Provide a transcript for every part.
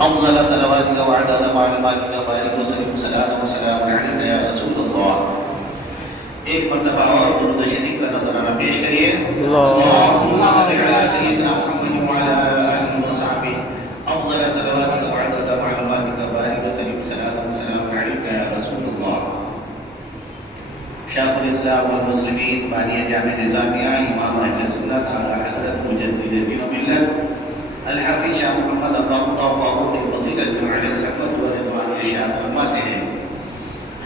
افضل صلواتك وعدد معلوماتك وبارك وسلم وسلام علیک یا رسول اللہ. ایک مرتبہ اور درود شریف کا نظرانہ پیش کریے. اللهم صل علی سیدنا محمد وعلى آلہ وصحبہ. افضل صلواتك وعدد معلوماتك وبارك وسلم وسلام علیک یا رسول اللہ. شیخ الاسلام والمسلمین بانی جامع نظامیہ امام اہل سنت اعلیٰ حضرت مجدد دین و ملت الحافظ شاہ محمد اللہ فاروق فضیلت علیہ رحمت و رضوان ارشاد فرماتے ہیں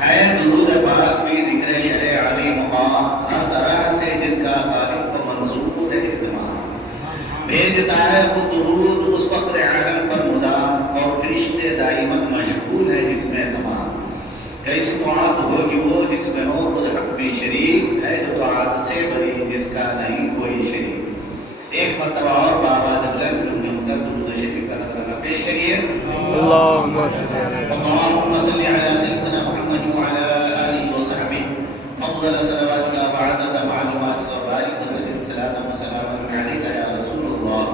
ہے درود پاک بھی ذکر شرع علی مقام ہر طرح سے جس کا خالق کو منظور ہے اہتمام بھیجتا ہے وہ درود اس فقر عالم پر مدام اور فرشتے دائماً مشغول ہے جس میں تمام کیسی طاعت ہوگی وہ جس میں ہو خود حق بھی شریک ہے جو طاعت سے بری جس کا نہیں کوئی شریک. ایک مرتبہ اور بابا جبلن کر درود شریف کا نظرانہ پیش کریے. اللهم صل علی سیدنا محمد وعلى آلہ وصحبہ. افضل صلواتک وعدد معلوماتک وبارک وسلم وسلام علیک یا رسول اللہ.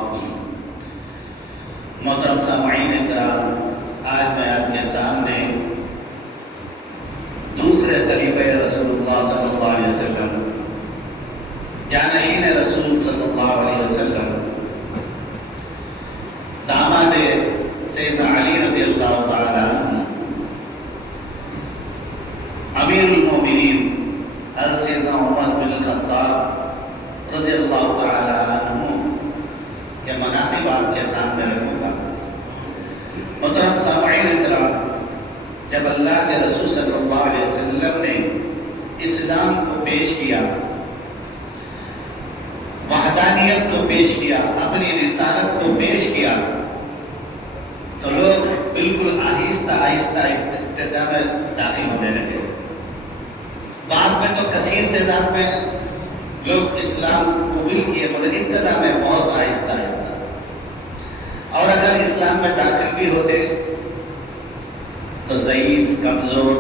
محترم سامعین کرام، آج میں آپ کے سامنے دوسرے خلیفہ رسول اللہ صلی اللہ علیہ وسلم جانشین رسول صلی اللہ علیہ وسلم داماد سیدنا علی رضی اللہ تعالی عنہ امیر المومنین حضرت سیدنا عمر بن الخطاب رضی اللہ تعالی عنہ کے مناقب آپ کے سامنے رکھوں گا. محترم سامعین کرام، جب اللہ کے رسول صلی اللہ علیہ وسلم نے اسلام کو پیش کیا، وحدانیت کو پیش کیا، اپنی رسالت کو پیش کیا، تو لوگ بالکل آہستہ آہستہ ابتداء میں داخل ہونے لگے. بعد میں تو کثیر تعداد میں لوگ اسلام قبول کیے، مگر ابتداء میں بہت آہستہ آہستہ. اور اگر اسلام میں داخل بھی ہوتے تو ضعیف، کمزور،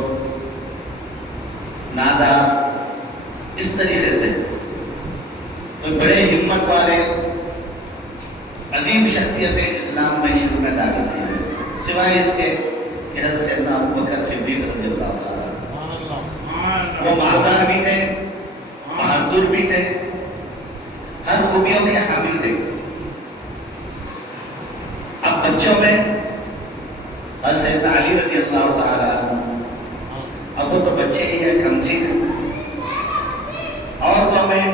نادار، اس طریقے سے. کوئی بڑے ہمت والے عظیم شخصیتیں اسلام میں شروع میں داخل نہیں ہوئے، سوائے اس کے کہ حضرت سیدنا ابوبکر صدیق رضی اللہ تعالیٰ. وہ مالدار بھی تھے، بہادر بھی تھے، ہر خوبیوں کے حامل تھے. اب بچوں میں حضرت سیدنا علی رضی اللہ تعالیٰ عنہ، اب وہ تو بچے ہی ہیں، کمزین ہیں. عورتوں میں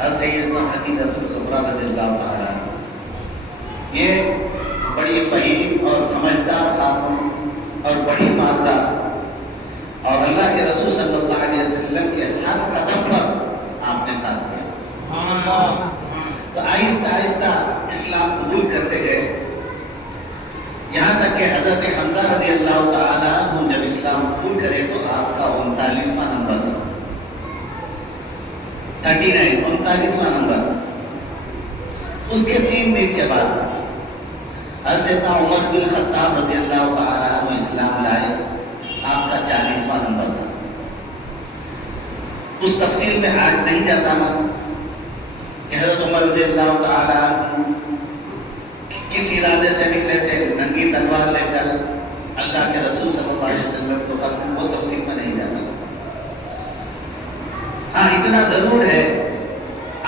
حضرت سیدنا خدیجہ الکبریٰ رضی اللہ تعالیٰ عنہ، یہ بڑی فہیم اور سمجھدار خاتون اور بڑی مالدار، اور اللہ کے رسول صلی اللہ علیہ وسلم کے ہر قدم پر آپ نے ساتھ دیا. تو آہستہ آہستہ اسلام قبول کرتے گئے، یہاں تک کہ حضرت حمزہ رضی اللہ تعالیٰ عنہ جب اسلام قبول کرے تو آپ کا 39واں نمبر تھا. 39واں نمبر. اس کے 3 دن کے بعد حضرت سیدنا عمر بن الخطاب رضی اللہ تعالیٰ عنہ اسلام لائے، آپ کا 40واں نمبر تھا. اس تفصیل میں آج نہیں جاتا میں کہ حضرت عمر رضی اللہ تعالیٰ عنہ کس ارادے سے نکلے تھے، ننگی تلوار لے کر اللہ کے رسول صلی اللہ علیہ وسلم کو قتل، وہ تفصیل میں نہیں جاتا. ہاں اتنا ضرور ہے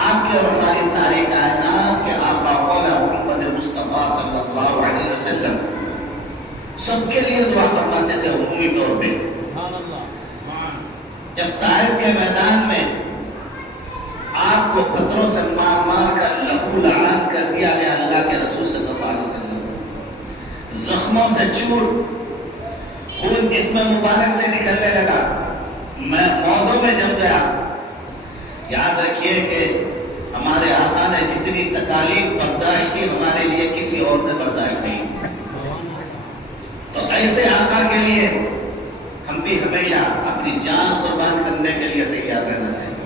آپ کی اور ہماری ساری کائنات کے آقا مولا محمد مصطفیٰ صلی اللہ علیہ وسلم سب کے لیے دعا فرماتے تھے عمومی طور پہ. جب طائف کے میدان میں آپ کو پتھروں سے مار مار کر لہو لعان کر دیا گیا اللہ کے رسول صلی اللہ علیہ وسلم، زخموں سے چور خون جسم مبارک سے نکلنے لگا، موضوع میں جم گیا. یاد رکھیے کہ ہمارے آقا نے جتنی تکالیف برداشت کی ہمارے لیے کسی اور نے برداشت نہیں. تو ایسے آقا کے لیے ہم بھی ہمیشہ اپنی جان قربان کرنے کے لیے تیار رہنا چاہیے،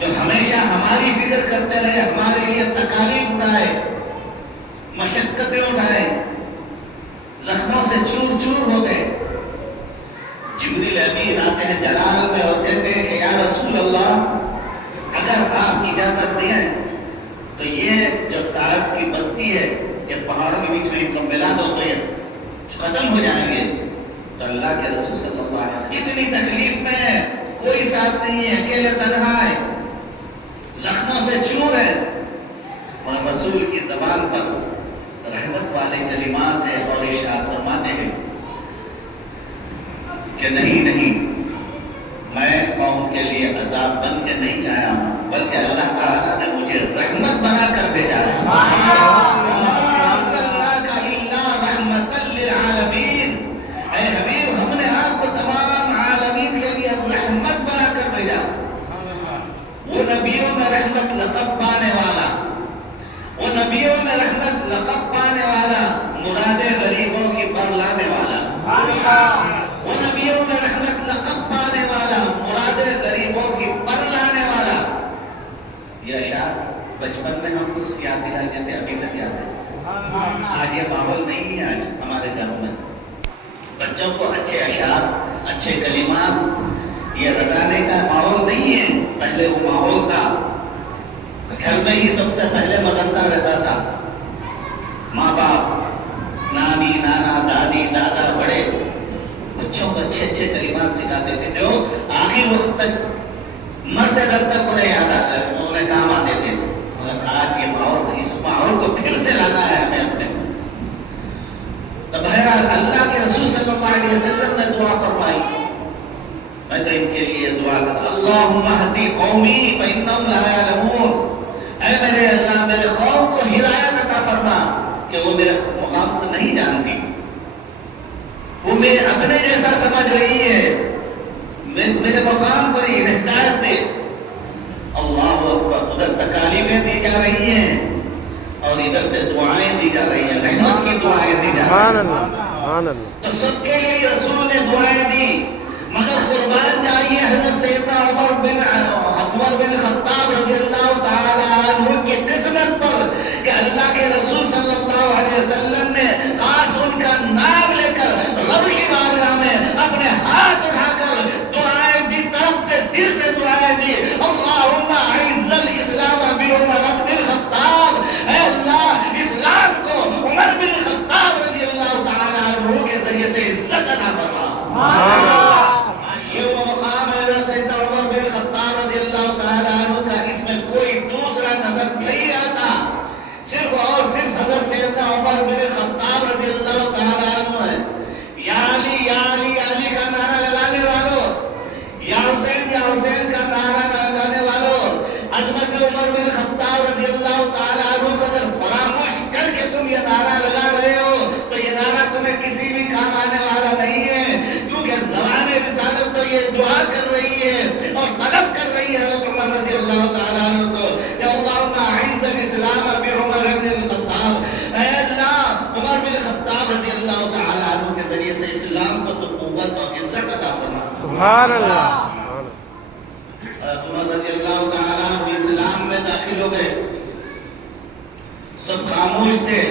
جو ہمیشہ ہماری فکر کرتے رہے، ہمارے لیے تکالیف اٹھائے، مشقتیں اٹھائے، زخموں سے چور چور ہو گئے. جبریل امین آتے ہیں جلال میں اور کہتے ہیں کہ یا رسول اللہ اگر آپ اجازت دیں تو یہ جو طائف کی بستی ہے، یہ پہاڑوں کے بیچ میں ان کو ملا دو تو یہ ختم ہو جائیں گے. تو اللہ کے رسول صلی اللہ علیہ وسلم اتنی تکلیف میں کوئی ساتھ نہیں ہے, اکیلے تنہا ہے, زخموں سے چور ہے, اور رسول کی زبان پر رحمت والے کلمات ہیں اور ارشاد فرماتے ہیں کہ نہیں میں قوم کے لیے عذاب بن کے نہیں آیا ہوں, بلکہ اللہ تعالیٰ نے مجھے رحمت بنا کر بھیجا ہے. اے حبیب, ہم نے آپ کو تمام عالمین کے لیے رحمت بنا کر بھیجا. وہ نبیوں میں رحمت لقب پانے والا, وہ نبیوں میں رحمت لقب پانے والا, مراد غریبوں کی پر لانے والا, وہ نبیوں میں رحمت لقب پانے والا, مراد غریبوں کی پر لانے والا. یہ اشعار بچپن میں ہم کو یاد دلاتے تھے, ابھی تک یاد ہے. آج یہ ماحول نہیں ہے. آج ہمارے گھروں میں بچوں کو اچھے اشعار, اچھے کلمات یہ رٹانے کا ماحول نہیں ہے. پہلے وہ ماحول تھا, گھر میں ہی سب سے پہلے مدرسہ رہتا تھا. ماں باپ, نانی, نانا, دادی, دادا, بڑے بچوں کو اچھے اچھے کلمات سکھاتے تھے جو آخر وقت تک, مرتے دم تک انہیں یاد آتا ہے, انہیں کام آتے تھے. اور آج یہ ماحول, اس ماحول کو پھر سے لانا ہے ہمیں اپنے. تو بہرحال اللہ کے رسول صلی اللہ علیہ وسلم نے دعا فرمائی, میں تو ان کے لیے دعا کرتا, اللہم اہدی قومی فانہم لا یعلمون. اے میرے اللہ, میرے قوم کو ہدایت عطا فرما کہ وہ میرے مقام کو نہیں جانتی, وہ میرے اپنے جیسا سمجھ رہی ہے, میرے مقام کو نہیں, ہدایت دے. اللہ اکبر. ادھر تکالیفیں دی جا رہی ہیں اور ادھر سے دعائیں دی جا رہی ہیں, رحمت کی دعائیں دی جا رہی ہیں. تو سب کے لیے رسول نے دعائیں دی, مگر قربان جائیے حضرت سیدنا عمر بن خطاب رضی اللہ تعالی عنہ کی قسمت پر کہ اللہ کے رسول صلی اللہ علیہ وسلم نے خاص ان کا نام لے کر رب کی بارگاہ میں اپنے ہاتھ اٹھا کر دعائیں دی, طرف سے دل سے دعائیں دی. اللہم اعز الاسلام بعمر بن الخطاب. اے اللہ, اسلام کو عمر بن الخطاب رضی اللہ تعالی عنہ کے ذریعے سے عزت عطا فرما. سبحان اللہ. یہ وہ مقام ہے سیدنا عمر بن الخطاب رضی اللہ تعالی عنہ کا, اس میں کوئی دوسرا نظر نہیں آتا, صرف اور صرف حضرت سیدنا عمر بن الخطاب رضی اللہ تعالی عنہ ہے. یا علی, یا علی, یا علی کا نعرہ لگانے والوں, یا حسین, یا حسین کا نعرہ لگانے والوں, عظمت عمر بن الخطاب رضی اللہ تعالی عنہ کو اگر فراموش کر کے تم یہ نعرہ لگا رہے ہو تو یہ نعرہ تمہیں کسی بھی کام آنے والا نہیں ہے, کیونکہ زبان رسالت تو یہ دعا کر رہی ہے اور طلب کر رہی ہے حضرت عمر رضی اللہ تعالی عنہ کو, یا اللہم اعز الاسلام بعمر بن الخطاب. اے اللہ, عمر بن الخطاب رضی اللہ تعالی عنہ کے ذریعے سے اسلام کو تو قوت اور عزت عطا فرما. سبحان اللہ. عمر رضی اللہ تعالی عنہ اسلام میں داخل ہو گئے, سب خاموش تھے.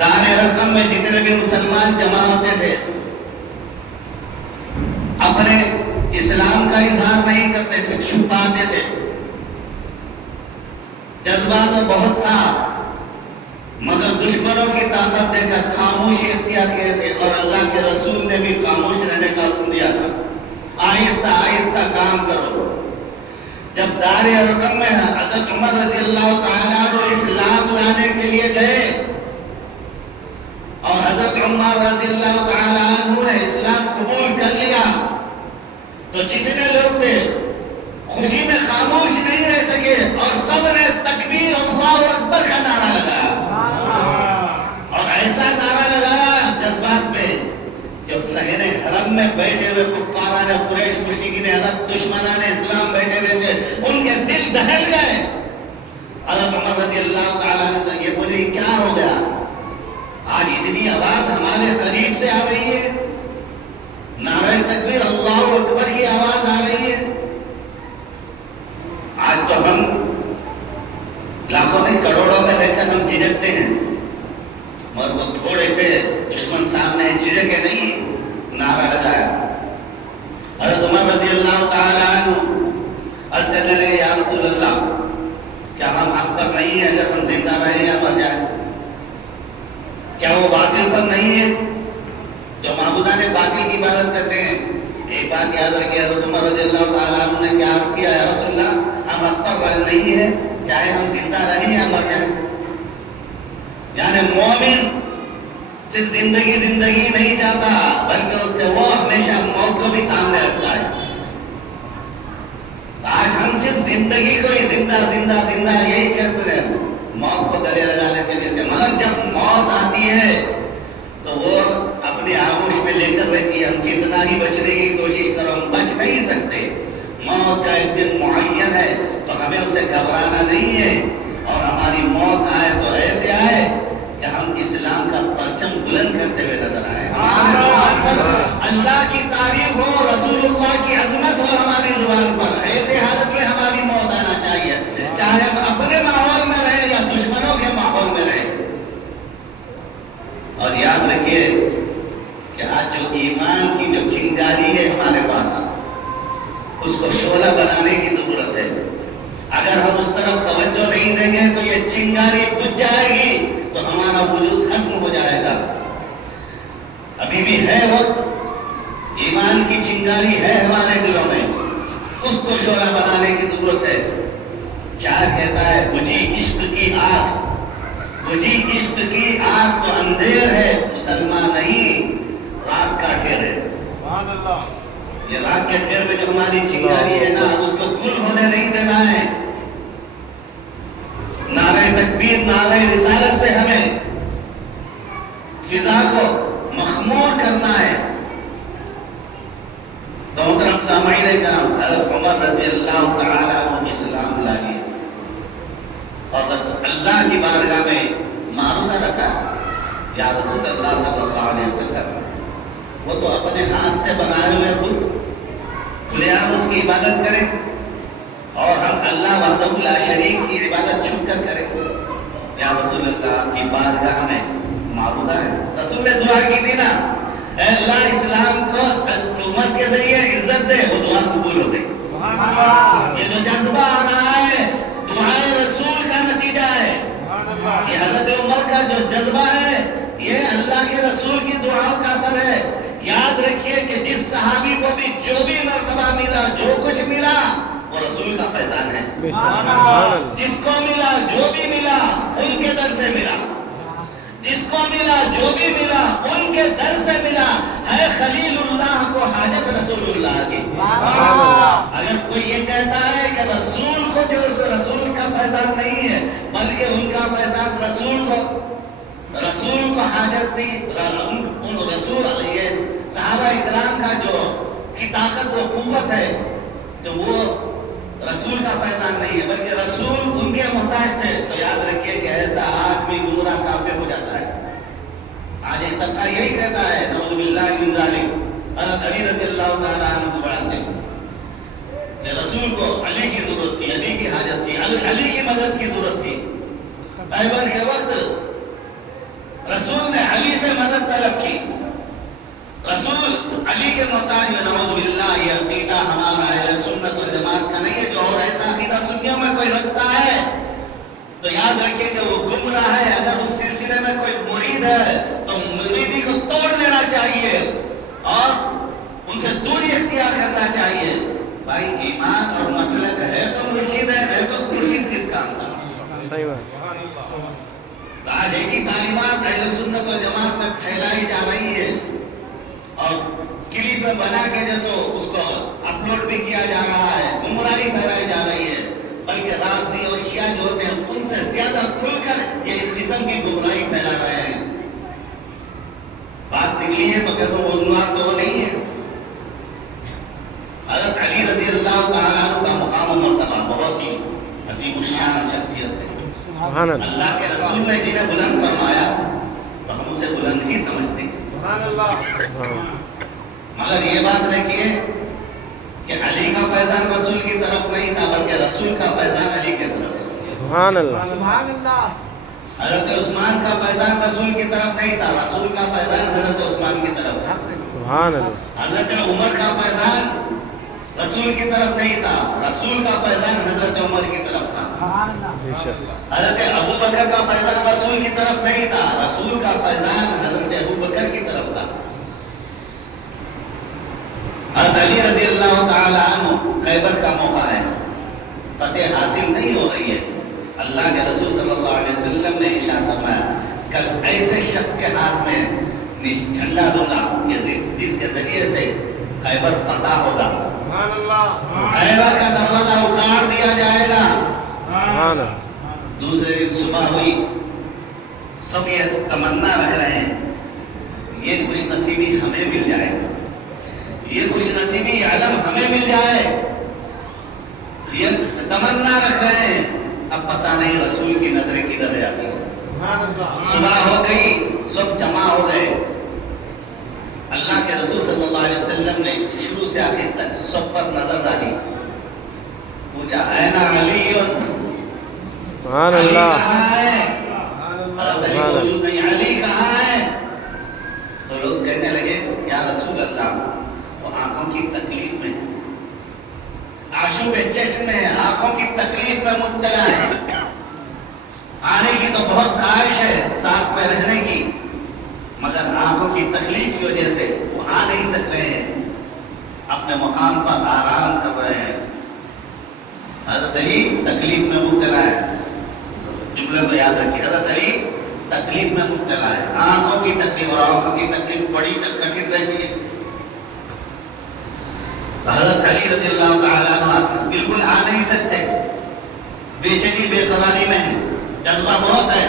دار رقم میں جتنے بھی مسلمان جمع ہوتے تھے اپنے اسلام کا اظہار نہیں کرتے تھے, چھپاتے تھے. جذبہ تو بہت تھا مگر دشمنوں کی طاقت دے کر خاموشی اختیار کیے تھے, اور اللہ کے رسول نے بھی خاموش رہنے کا حکم دیا تھا, آہستہ آہستہ کام کرو. جب دار رقم میں حضرت عمر رضی اللہ تعالیٰ عنہ اسلام لانے کے لیے گئے اور حضرت عمر رضی اللہ تعالیٰ عنہ نے اسلام قبول کر لیا, تو جتنے لوگ تھے خوشی میں خاموش نہیں رہ سکے اور سب نے تکبیر اللہ اکبر کا نعرہ لگایا, اور ایسا نعرہ لگایا جذبات میں. جب صحن حرم میں بیٹھے ہوئے کفاران قریش, مشرکین عرب, دشمنان اسلام بیٹھے ہوئے تھے, ان کے دل دہل گئے. حضرت عمر رضی اللہ تعالیٰ عنہ یہ بولے کیا ہو گیا, آج اتنی آواز ہمارے قریب سے آ رہی ہے, نعرہ تکبیر اللہ اکبر کی آواز آ رہی ہے. آج تو ہم لاکھوں میں کروڑوں میں رہ کر ہم جھجکتے ہیں, اور وہ تھوڑے تھے دشمن سامنے جھجکے نہیں, نعرہ لگایا. حضرت عمر رضی اللہ تعالی عنہ عرض کرنے لگے, یا رسول اللہ, کیا ہم حق پر نہیں ہیں, اگر ہم زندہ رہے یا مر جائیں؟ پر نہیں ہے، جو معبودان باطل کی عبادت کرتے ہیں. ایک بات یاد رکھیے، حضرت عمر رضی اللہ تعالیٰ عنہ نے کیا عرض کیا، یا رسول اللہ ہم حق پر نہیں ہے چاہے ہم زندہ رہیں یا مر جائیں. یعنی مومن صرف زندگی نہیں چاہتا بلکہ اس کے وہ ہمیشہ موت کو بھی سامنے رکھتا ہے. آج ہم صرف زندگی کو ہی زندہ یہی کہتے ہیں، موت کو گلے لگانے کے لیے. مگر جب موت آتی ہے تو وہ اپنی آغوش میں لے کر رہتی ہے. ہم کتنا ہی بچنے کی کوشش کرو ہم بچ نہیں سکتے. موت کا ایک دن معین ہے تو ہمیں اسے گھبرانا نہیں ہے، اور ہماری موت آئے تو ایسے آئے کہ ہم اسلام کا پرچم بلند کرتے ہوئے نظر آئے. اللہ کی تعریف ہو، رسول اللہ کی عظمت ہو ہماری زبان پر. ایسے حالت میں ہماری موت آنا چاہیے، چاہے ہم اپنے ماحول میں رہیں یا دشمنوں کے ماحول میں رہیں. اور یاد رکھیے کہ آج جو ایمان کی جو چنگاری ہے ہمارے پاس، اس کو شعلہ بنانے کی ضرورت ہے. اگر ہم اس طرف توجہ نہیں دیں گے تو یہ چنگاری بجھ جائے گی تو ہمارا وجود ختم ہو جائے گا. ابھی بھی ہے وقت، ایمان کی چنگاری ہے ہمارے دلوں میں، اس کو شعلہ بنانے کی ضرورت ہے. شاعر کہتا ہے بجھی عشق کی آگ، بجھی عشق کی آگ تو اندھیر ہے، مسلمان نہیں راگ کا ڈھیر ہے. یہ راگ کے ڈھیر میں جو ہماری چنگاری ہے نا، اس کو گل ہونے نہیں دینا ہے. نعرہ تکبیر، نعرہ رسالت سے ہمیں فضا کو مخمور کرنا ہے. تو محترم سامعین کرام، حضرت عمر رضی اللہ تعالیٰ عنہ اسلام لائے اور اللہ کی بارگاہ میں معروضہ رکھا، یا رسول اللہ صلی اللہ علیہ وسلم وہ تو اپنے ہاتھ سے بنائے ہوئے بت کھلے عام اس کی عبادت کریں اور ہم اللہ وحدہ لا شریک کی عبادت چھوڑ کر کریں. یا رسول اللہ آپ کی بارگاہ میں معروضہ ہے. رسول نے دعا کی تھی نا، اے اللہ اسلام کو امت کے ذریعے عزت دے، وہ دعا قبول ہو گئی. یہ جو جذبہ آ رہا ہے دعائے رسول کا نتیجہ ہے. یہ حضرت عمر کا جو جذبہ ہے یہ اللہ کے رسول کی دعاؤں کا اثر ہے. یاد رکھیے کہ جس صحابی کو بھی جو بھی مرتبہ ملا، جو کچھ ملا، وہ رسول کا فیضان ہے. جس کو ملا جو بھی ملا ان کے در سے ملا، جس کو ملا جو بھی ملا ان کے در سے ملا. ہے خلیل اللہ کو حاجت رسول اللہ کی. اگر کوئی یہ کہتا ہے کہ رسول کو جو رسول کا فیضان نہیں ہے بلکہ ان کا فیضان رسول کو حاجت تھی، ان رسول یہ صحابہ اکرام کا جو کی طاقت و قوت ہے تو وہ رسول کا فیضان نہیں ہے بلکہ رسول ان کے محتاج تھے. تو یاد رکھیے کہ ایسا آدمی گمراہ کافر ہو جاتا ہے. آج ایک طبقہ یہی کہتا ہے نعوذ باللہ من ذالک. حضرت علی رضی اللہ تعالیٰ عنہ کو بڑھاتے ہیں کہ رسول کو علی کی ضرورت تھی، علی کی حاجت تھی، علی کی مدد کی ضرورت تھی. خیبر کے وقت رسول نے علی سے مدد طلب کی. رسول علی کے محتاج ہے. نعوذ باللہ یہ عقیدہ ہمارا اہل سنت والجماعت کا نہیں ہے. جو اور ایسا عقیدہ سنیوں میں کوئی رکھتا ہے تو یاد رکھیں کہ وہ گمراہ ہے. اگر اس سلسلے میں کوئی مرید ہے تو مریدی کو توڑ دینا چاہیے اور ان سے دوری اختیار کرنا چاہیے. بھائی ایمان اور مسلک ہے تو مرشد ہے تو مرشد کس کام کا. صحیح بات. آج ایسی تعلیمات اہل سنت والجماعت میں پھیلائی جا رہی ہے اور کلپ میں بنا کے جیسے اس کو اپلوڈ بھی کیا جا رہا ہے. گمراہی پھیلائی جا رہی ہے بلکہ رافضی اور شیعہ جو ہوتے ہیں ان سے زیادہ کھل کر یہ اس قسم کی گمراہی پھیلا رہے ہیں. بات نکلی ہے تو کہتا ہوں وہ عنوان تو وہ نہیں ہے. حضرت علی رضی اللہ تعالیٰ عنہ کا مقام و مرتبہ بہت ہی عظیم الشان شخصیت ہے. اللہ کے رسول نے جنہیں بلند فرمایا تو ہم اسے بلند ہی سمجھتے ہیں. مگر یہ بات رکھیے کہ علی کا فیضان رسول کی طرف نہیں تھا بلکہ رسول کا فیضان علی کی طرف تھا. سبحان اللہ. حضرت عثمان کا فیضان رسول کی طرف نہیں تھا، رسول کا فیضان حضرت عثمان کی طرف تھا. سبحان اللہ. حضرت عمر کا فیضان رسول کی طرف نہیں تھا، رسول کا فیضان حضرت عمر کی طرف تھا. حضرت ابو بکر کا فیضان رسول کی طرف نہیں تھا، رسول کا فیضان حضرت ابو بکر کی طرف تھا. حضرت علی رضی اللہ تعالی عنہ خیبر کا موقع ہے, فتح حاصل نہیں ہو رہی ہے. اللہ کے رسول صلی اللہ علیہ وسلم نے ارشاد فرمایا کل ایسے شخص کے ہاتھ میں جھنڈا دوں گا جس کے ذریعے سے خیبر فتح ہوگا. خیبر کا دروازہ اکھاڑ دیا جائے گا. دوسرے دن صبح ہوئی, سب یہ تمنا رکھ رہے ہیں یہ خوش نصیبی ہمیں مل جائے, یہ خوش نصیبی علم ہمیں مل جائے, یہ تمنا رکھ رہے ہیں. اب پتہ نہیں رسول کی نظریں کدھر جاتی ہیں. صبح ہو گئی, سب جمع ہو گئے. اللہ کے رسول صلی اللہ علیہ وسلم نے شروع سے آخر تک سب پر نظر ڈالی, پوچھا این علی, سبحان علی اللہ, کہاں ہے؟ حضرت علی موجود نہیں, علی کہاں ہے؟ تو لوگ کہنے لگے یا رسول اللہ وہ آنکھوں کی تکلیف میں ہے, آشوب چشم میں ہے, آنکھوں کی تکلیف میں مبتلا ہے. آنے کی تو بہت خواہش ہے ساتھ میں رہنے کی, مگر آنکھوں کی تکلیف کی وجہ سے وہ آ نہیں سک رہے ہیں, اپنے مقام پر آرام کر رہے ہیں. حضرت علی تکلیف میں مبتلا ہے, جملے کو یاد رکھیے, حضرت علی تکلیف میں مبتلا ہے. آنکھوں کی تکلیف, اور آنکھوں کی تکلیف بڑی کٹھن رہتی ہے. حضرت علی رضی اللہ تعالیٰ عنہ بالکل آ نہیں سکتے, بے چینی بے قراری میں ہیں, جذبہ بہت ہے,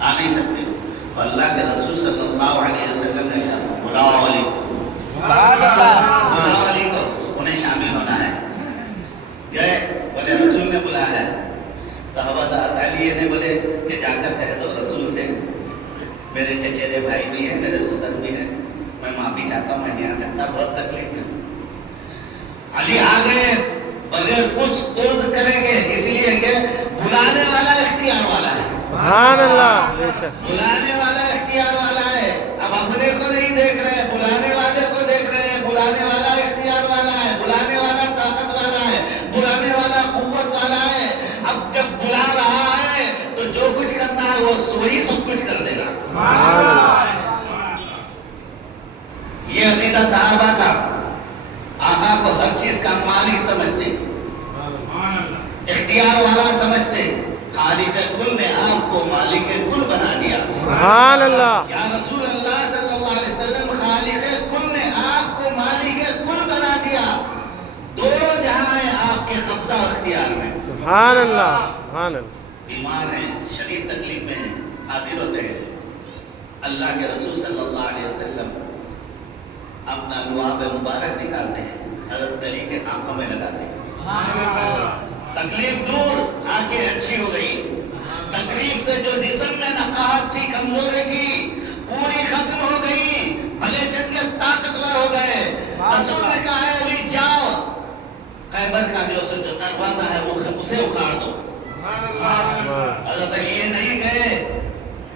آ نہیں سکتے. تو اللہ کے رسول صلی اللہ علیہ وسلم نے ارشاد بلاؤ علی کو, بلاؤ علی کو, انہیں شامل ہونا ہے. گئے, بولے رسول نے بلایا ہے. تو حضرت علی نے بولے کہ جا کر کہہ دو رسول سے میرے چچیرے بھائی بھی ہیں, میرے سسر بھی ہیں, میں معافی چاہتا ہوں, میں نہیں آ سکتا, بہت تکلیف ہے. علی آگے بغیر کچھ عرض کریں گے, اس لیے کہ بلانے والا اختیار والا ہے. سبحان اللہ, بلانے والا اختیار والا ہے. اب اپنے کو نہیں دیکھ رہے, بلانے والے کو دیکھ رہے ہیں. بلانے والا اختیار والا ہے, بلانے والا طاقت والا ہے, بلانے والا قوت والا ہے. اب جب بلا رہا ہے تو جو کچھ کرنا ہے وہ وہی سب کچھ کر دے گا. سبحان اللہ, یہ عقیدہ صحابہ کا, آقا کو ہر چیز کا مالک سمجھتے, اختیار والا سمجھتے. خالق کل نے آپ کو مالک کل بنا دیا. سبحان اللہ, یا رسول اللہ صلی اللہ علیہ وسلم, خالق کل نے آپ کو مالک کل بنا دیا. دونوں جہاں ہیں آپ کے قبضہ و اختیار میں. سبحان اللہ, سبحان اللہ. بیمار ہیں, شدید تکلیف میں ہیں, حاضر ہوتے ہیں. اللہ کے رسول صلی اللہ علیہ وسلم اپنا لعاب مبارک نکالتے ہیں, حضرت علی کے آنکھوں میں لگاتے ہیں. تکلیف دور, آنکھیں اچھی ہو گئی. تکلیف سے جو جسم میں نقاہت تھی, کمزوری تھی, پوری ختم ہو گئی. بھلے جنگل طاقتور ہو گئے. رسول نے کہا ہے علی جاؤ, خیبر کا جو دروازہ ہے وہ اسے اکھاڑ دو. حضرت علی یہ نہیں گئے,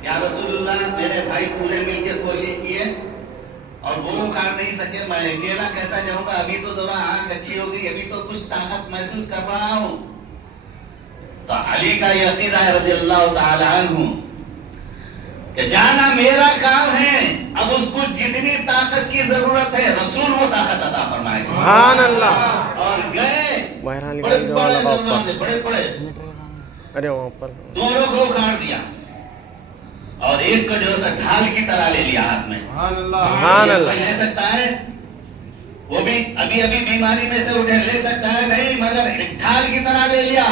یا رسول اللہ میرے بھائی پورے مل کے کوشش کیے اور وہ اکھاڑ نہیں سکے, میں اکیلا کیسا جاؤں گا. ابھی تو ذرا آنکھ اچھی ہو گئی, ابھی تو کچھ طاقت محسوس کر رہا ہوں. تو علی کا یہ عقیدہ ہے رضی اللہ تعالی عنہ کہ جانا میرا کام ہے, اب اس کو جتنی طاقت کی ضرورت ہے رسول وہ طاقت عطا فرمائے. سبحان اللہ. اور گئے, بہرحال بڑے بڑے دروازے, بڑے بڑے, ارے وہاں پر دونوں کو اکھاڑ دیا اور ایک کو جو ہے ڈھال کی طرح لے لیا ہاتھ میں. سبحان اللہ. لے سکتا ہے, وہ بھی ابھی ابھی بیماری میں سے اٹھے, لے سکتا ہے نہیں, مگر ایک ڈھال کی طرح لے لیا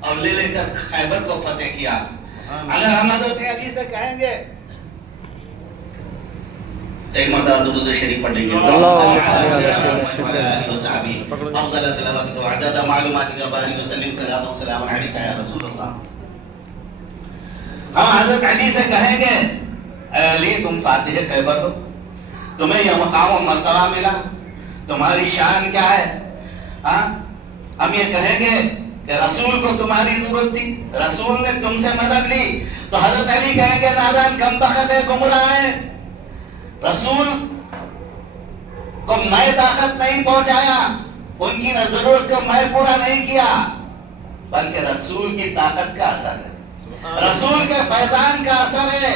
اور لے لے کر خیبر کو فتح کیا. اگر ہم حضرت علی سے کہیں گے, ایک مرتبہ درود شریف پڑھیں گے, اللہم صلی علیہ وسلم افضل صلواتک و عدد معلوماتک و بارک وسلم صلاۃ و سلام علیک یا رسول اللہ. ہم حضرت علی سے کہیں گے اے علی تم فاتح خیبر ہو, تمہیں یہ مقام و مرتبہ ملا, تمہاری شان کیا ہے. ہم یہ کہیں گے کہ رسول کو تمہاری ضرورت تھی, رسول نے تم سے مدد لی. تو حضرت علی کہیں گے نادان کم بخت ہے, گمراہ ہے, رسول کو میں طاقت نہیں پہنچایا, ان کی ضرورت کو میں پورا نہیں کیا, بلکہ رسول کی طاقت کا اثر ہے, رسول کے فیضان کا اثر ہے.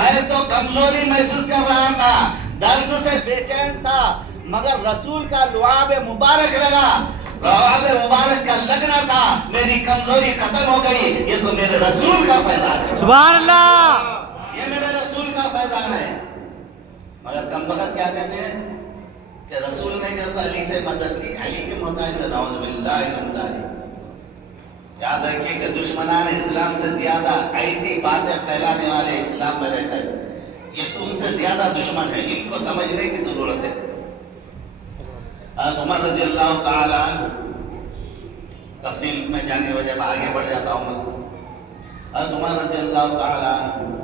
میں تو کمزوری محسوس کر رہا تھا، درد سے بے چین تھا، مگر رسول کا لعاب مبارک لگا، لعاب مبارک کا لگنا تھا، میری کمزوری ختم ہو گئی۔ یہ تو میرے رسول کا فیضان ہے، سبحان اللہ، یہ میرے رسول کا فیضان ہے۔ مگر کم وقت کیا کہتے ہیں کہ رسول نے جو علی سے مدد کی، علی کے محتاج تھے، نعوذ باللہ من ذالک۔ یاد رکھیے کہ دشمنان اسلام سے زیادہ ایسی باتیں پھیلانے والے اسلام میں رہتے ہیں، یہ ان سے زیادہ دشمن ہیں، ان کو سمجھنے کی ضرورت ہے۔ حضرت عمر رضی اللہ تعالی عنہ، تفصیل میں جانے کی وجہ آگے بڑھ جاتا ہوں میں۔ حضرت عمر رضی اللہ تعالی عنہ،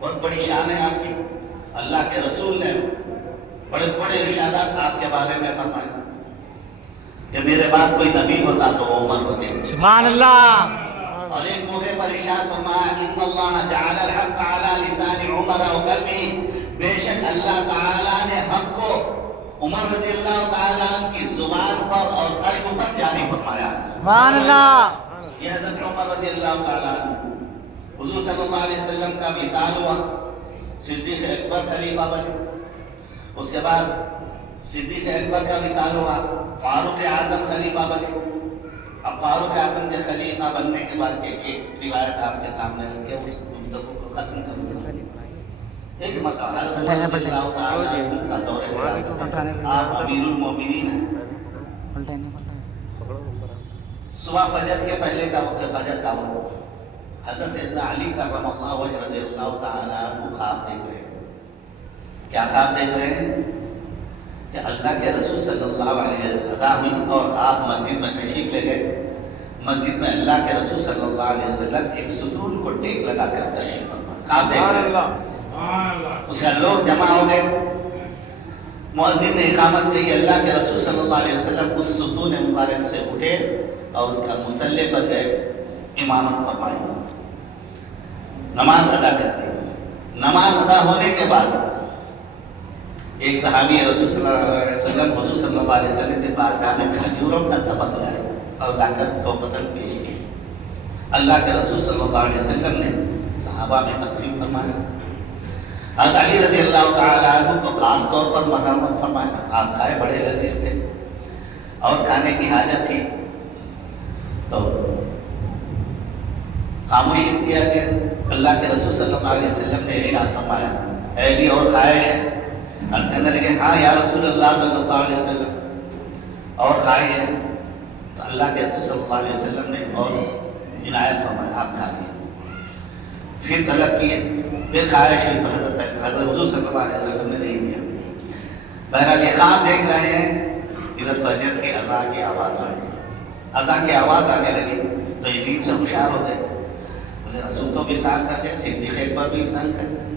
بہت بڑی شان ہے آپ کی، اللہ کے رسول نے بڑے بڑے ارشادات آپ کے بارے میں فرمائے کہ میرے بعد کوئی نبی ہوتا تو وہ عمر ہوتے۔ سبحان اللہ، اور ایک موقع پر ارشاد فرمایا ان اللہ جعل الحق علی لسان عمر و قلبی، بے شک اللہ تعالی نے حق کو عمر رضی اللہ تعالی عنہ کی زبان پر اور قلب پر جاری فرمایا۔ سبحان اللہ، یہ حضرت عمر رضی اللہ تعالی عنہ، حضور صلی اللہ علیہ وسلم کا وصال ہوا، صدیق اکبر خلیفہ بنے، اس کے بعد صدیق اکبر کا وصال ہوا، فاروق اعظم خلیفہ بنے۔ اب فاروق اعظم کے خلیفہ بننے کے بعد ایک روایت آپ کے سامنے رکھ کے اس گفتگو کو ختم کروں گا۔ ایک مرتبہ حضرت عمر رضی اللہ تعالیٰ عنہ کا دور خلافت ہے، آپ امیر المومنین ہیں۔ صبح فجر کے پہلے کا وقت، فجر کا وقت، حضرت سیدنا علی کرم اللہ وجہ رضی اللہ تعالیٰ عنہ خواب دیکھ رہے ہیں۔ کیا خواب دیکھ رہے ہیں؟ کہ اللہ کے رسول صلی اللہ علیہ وسلم اور آپ مسجد میں تشریف لے گئے، مسجد میں اللہ کے رسول صلی اللہ علیہ وسلم ایک ستون کو ٹیک لگا کر تشریف فرما، خواب دیکھ رہے ہیں۔ اس کے لوگ جمع ہو گئے، مؤذن نے اقامت کی، اللہ کے رسول صلی اللہ علیہ وسلم اس ستون مبارک سے اٹھے اور اس کا مصلی پر گئے، امامت فرمائی، نماز ادا کر دی۔ نماز ادا ہونے کے بعد ایک صحابی رسول صلی اللہ علیہ وسلم حضور صلی اللہ علیہ وسلم کے بارگاہ میں کھجوروں کا طبق لائے اور لا کر تحفتاً پیش کیے۔ اللہ کے رسول صلی اللہ علیہ وسلم نے صحابہ میں تقسیم فرمایا۔ حضرت علی رضی اللہ تعالیٰ عنہ کو خاص طور پر مرحمت فرمایا، آپ کھائے، بڑے لذیذ تھے اور کھانے کی حاجت تھی تو خاموشی کیا گیا۔ اللہ کے رسول صلی اللہ علیہ وسلم نے ارشاد فرمایا، اے بھی اور خواہش ہے؟ عرض کرنے لگے ہاں یا رسول اللہ صلی اللہ علیہ وسلم، اور خواہش ہے؟ تو اللہ کے رسول صلی اللہ علیہ وسلم نے اور عنایت فرمایا، آپ کھا لیے۔ پھر طلب کیے، پھر خواہش ہوئی تو حضرت حضور صلی اللہ علیہ وسلم نے نہیں دیا۔ بہرحال یہ خواب دیکھ رہے ہیں، ادھر فجر کی اذان کی آواز آئی، اذان کی آواز آنے لگی تو یہ نیند سے ہوشیار ہو گئے، بولے رسول تو وصال کر گئے، صدیق اکبر بھی وصال کر گئے،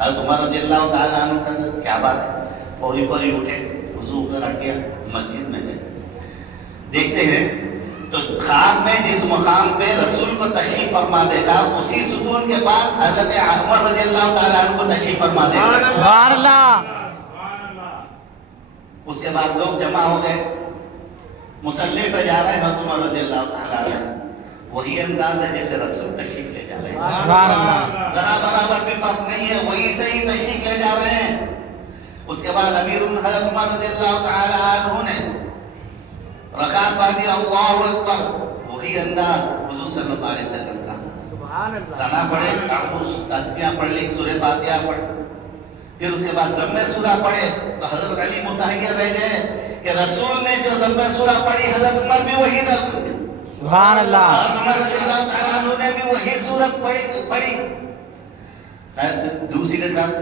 حضرت عمر رضی اللہ تعالیٰ عنہ کا کیا بات ہے؟ فوری فوری اٹھے، وضو وغیرہ کیا، مسجد میں گئے، دیکھتے ہیں تو خواب میں جس مقام پہ رسول کو تشریف فرما دے گا اسی ستون کے پاس حضرت عمر رضی اللہ تعالیٰ عنہ کو تشریف فرما دے گا۔ سبحان اللہ، اس کے بعد لوگ جمع ہو گئے، مصلی پہ جا رہے ہیں حضرت عمر رضی اللہ تعالیٰ عنہ، وہی انداز ہے جیسے رسول تشریف لے جا رہے ہیں، سبحان اللہ، ذرا برابر بھی فرق نہیں ہے، وہی سے ہی تشریف لے جا رہے ہیں۔ اس کے بعد امیر حضرت عمر رضی اللہ تعالیٰ عنہ نے رکعت باندھی، اللہ اکبر، وہی انداز حضور صلی اللہ علیہ وسلم کا، ثنا پڑھے، تعوذ تسبیح پڑھ لی، سورہ فاتحہ پڑھ، پھر اس کے بعد ضم سورہ پڑھے تو حضرت علی متحیر رہ گئے کہ رسول نے جو ضم سورہ پڑھی حضرت عمر بھی وہی سبحان اللہ، حضرت عمر رضی اللہ تعالیٰ عنہ نے بھی وہی سورت پڑھی۔ خیر دوسری رکعت،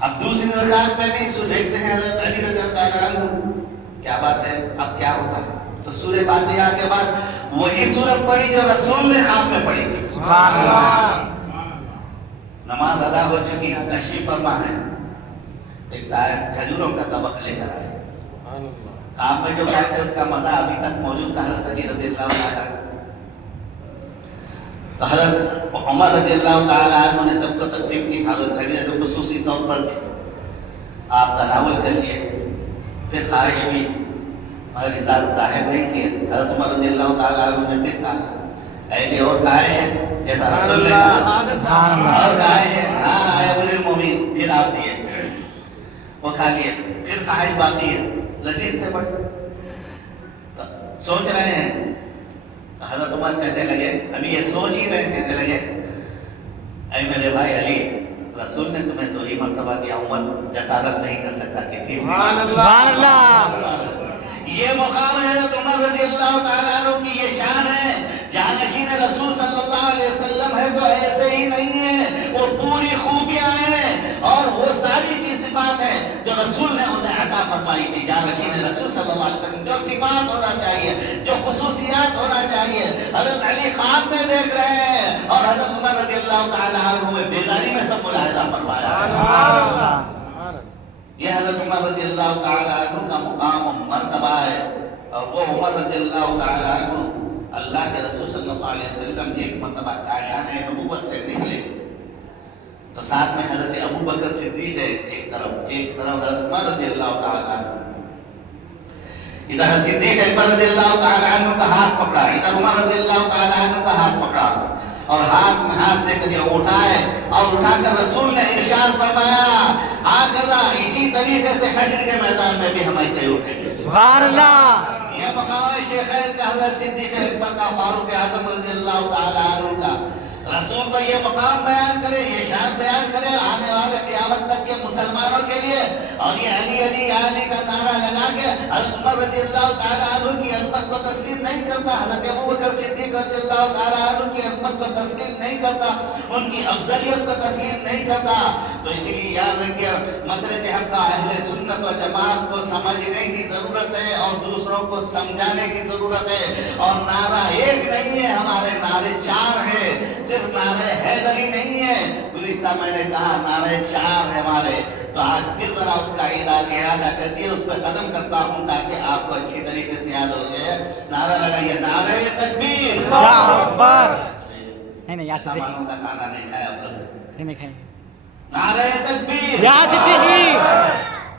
اب دوسری رکعت میں بھی دیکھتے ہیں حضرت علی رضی اللہ تعالیٰ عنہ، کیا بات ہے، اب کیا ہوتا ہے؟ تو سورہ فاتحہ کے بعد وہی سورت پڑھی جو رسول نے خواب میں پڑھی تھی۔ سبحان اللہ، نماز ادا ہو چکی، تشریف فرما ہے، ایک صاحب کھجوروں کا طبق لے کر آئے، خواب میں جو کہتے ہیں اس کا مزہ ابھی تک موجود تھا حضرت علی رضی اللہ تعالیٰ عنہ۔ تو حضرت عمر رضی اللہ تعالیٰ عنہ نے سب کو تقسیم کی، حضرت علی رضی خصوصی طور پر آپ تناول کر لیے، پھر خواہش ہوئی مگر اطاعت ظاہر نہیں کیا، حضرت عمر رضی اللہ تعالیٰ عنہ نے پھر کہا اے بھی اور خواہش ہے جیسا رسول نے کہا، اور خواہش ہے، ہاں آپ دیے، وہ کھا لیے، پھر خواہش باقی ہے، لذیذ تھے بڑے، سوچ رہے ہیں تو حضرت عمر کہنے لگے، ابھی یہ سوچ ہی رہے، کہنے لگے اے میرے بھائی علی، رسول نے تمہیں تو ہی مرتبہ دیا، عمر جسارت نہیں کر سکتا کہ سبحان اللہ، یہ مقام ہے حضرت عمر رضی اللہ تعالیٰ عنہ کی، یہ شان ہے، جانشین رسول صلی اللہ علیہ وسلم ہے تو ایسے ہی نہیں ہے، وہ پوری خوبیاں ہیں اور وہ ساری چیز صفات ہیں جو رسول نے انہیں عطا فرمائی تھی۔ جانشین رسول صلی اللہ علیہ وسلم جو صفات ہونا چاہیے، جو خصوصیات ہونا چاہیے، حضرت علی خواب میں دیکھ رہے ہیں اور حضرت عمر رضی اللہ تعالیٰ عنہ میں بیداری میں سب ملاحظہ فرمایا۔ سبحان اللہ، یہ حضرت عمر رضی اللہ تعالیٰ عنہ کا مقام و مرتبہ ہے، اور وہ عمر رضی اللہ تعالیٰ عنہ اللہ کے رسول صلی اللہ علیہ وسلم ایک مرتبہ کاشان نبوت سے نکلے تو ساتھ میں حضرت ابو بکر صدیق ہے، ایک طرف حضرت عمر رضی اللہ تعالیٰ عنہ، ادھر صدیق اکبر رضی اللہ تعالیٰ عنہ کا ہاتھ پکڑا، ادھر عمر رضی اللہ تعالیٰ عنہ کا ہاتھ پکڑا، اور ہاتھ میں ہاتھ لے کر یہ اٹھائے اور اٹھا کر رسول نے ارشاد فرمایا، آقا اسی طریقے سے حشر کے میدان میں بھی ہم ایسے ہی اٹھیں گے۔ سبحان اللہ، یہ مقام شیخین کا، حضرت صدیق اکبر کا، فاروق اعظم رضی اللہ تعالیٰ عنہ کا، رسول تو یہ مقام بیان کرے، یہ شان بیان کرے آنے والے قیامت تک کے مسلمانوں کے لیے، اور یہ علی علی علی کا نعرہ لگا کے حضرت عمر رضی اللہ تعالیٰ عنہ کی عظمت کو تسلیم نہیں کرتا، حضرت ابو بکر صدیق رضی اللہ تعالیٰ عنہ کی عظمت کو تسلیم نہیں کرتا، ان کی افضلیت کو تسلیم نہیں کرتا، تو اسی لیے یاد رکھیے مسئلے کے حق کا اہل سنت و جماعت کو سمجھنے کی ضرورت ہے اور دوسروں کو سمجھانے کی ضرورت ہے، اور نعرہ ایک نہیں ہے، ہمارے نعرے چار ہیں، صرف نعرہ حیدری نہیں ہے، گزشتہ میں نے کہا نعرے چار ہے ہمارے، تو آج پھر ذرا اس کا اعادہ کر کے اس پہ ختم کرتا ہوں تاکہ آپ کو اچھی طریقے سے یاد ہو جائے۔ نعرہ لگائیے، نعرہ تکبیر، اللہ اکبر، نہیں یا صدیقی، سامانوں کا کھانا نہیں کھایا آپ لوگ، نہیں کھائیں، نعرہ تکبیر، یا صدیقی،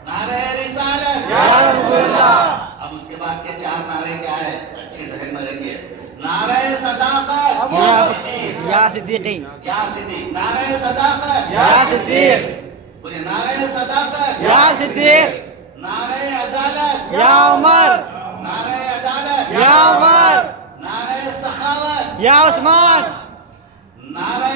نعرہ رسالت، یا رسول اللہ، اب اس کے بعد کے چار نعرے کیا ہے اچھے ذہن میں رکھیے، نعرہ صداقت، یا صدیقی، یا صدیق، نعرہ صداقت، یا صدیق، بولے نعرہ صداقت، یا صدیق، نعرہ عدالت، یا عمر، نعرہ عدالت، یا عمر، نعرہ سخاوت، یا عثمان، نعرہ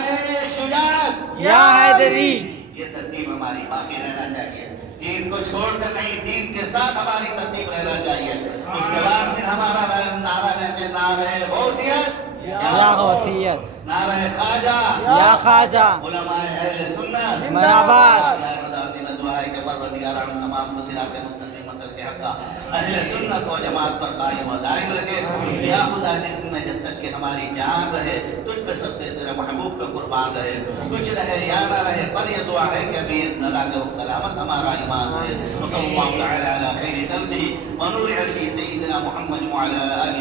شجاعت، یا حیدری، یہ ترتیب ہماری باقی رہنا چاہیے، دین کو چھوڑ کر نہیں، دین کے ساتھ ہماری ترتیب رہنا چاہیے۔ اس کے بعد پھر ہمارا نعرہ رہے، نعرہ غوثیت، یا غوثیت، نعرہ خواجہ، یا خواجہ، علماء اہل سنت، مرحبا، دعا ہے کہ پروردگار ہم تمام کو صراط مستقیم مسلک حق کا اہل سنت و جماعت پر قائم و دائم رکھے۔ یا خدا جسم میں جب تک کہ ہماری جان رہے تجھ پہ سب پہ تیرے محبوب پہ قربان رہے، کچھ رہے یا نہ رہے، پر یہ دعا ہے کہ امین اللہ کے سلامت ہمارا ایمان رہے۔ وصلی اللہ تعالی علی خیر خلقہ ونور عرشہ سیدنا محمد وعلی آلہ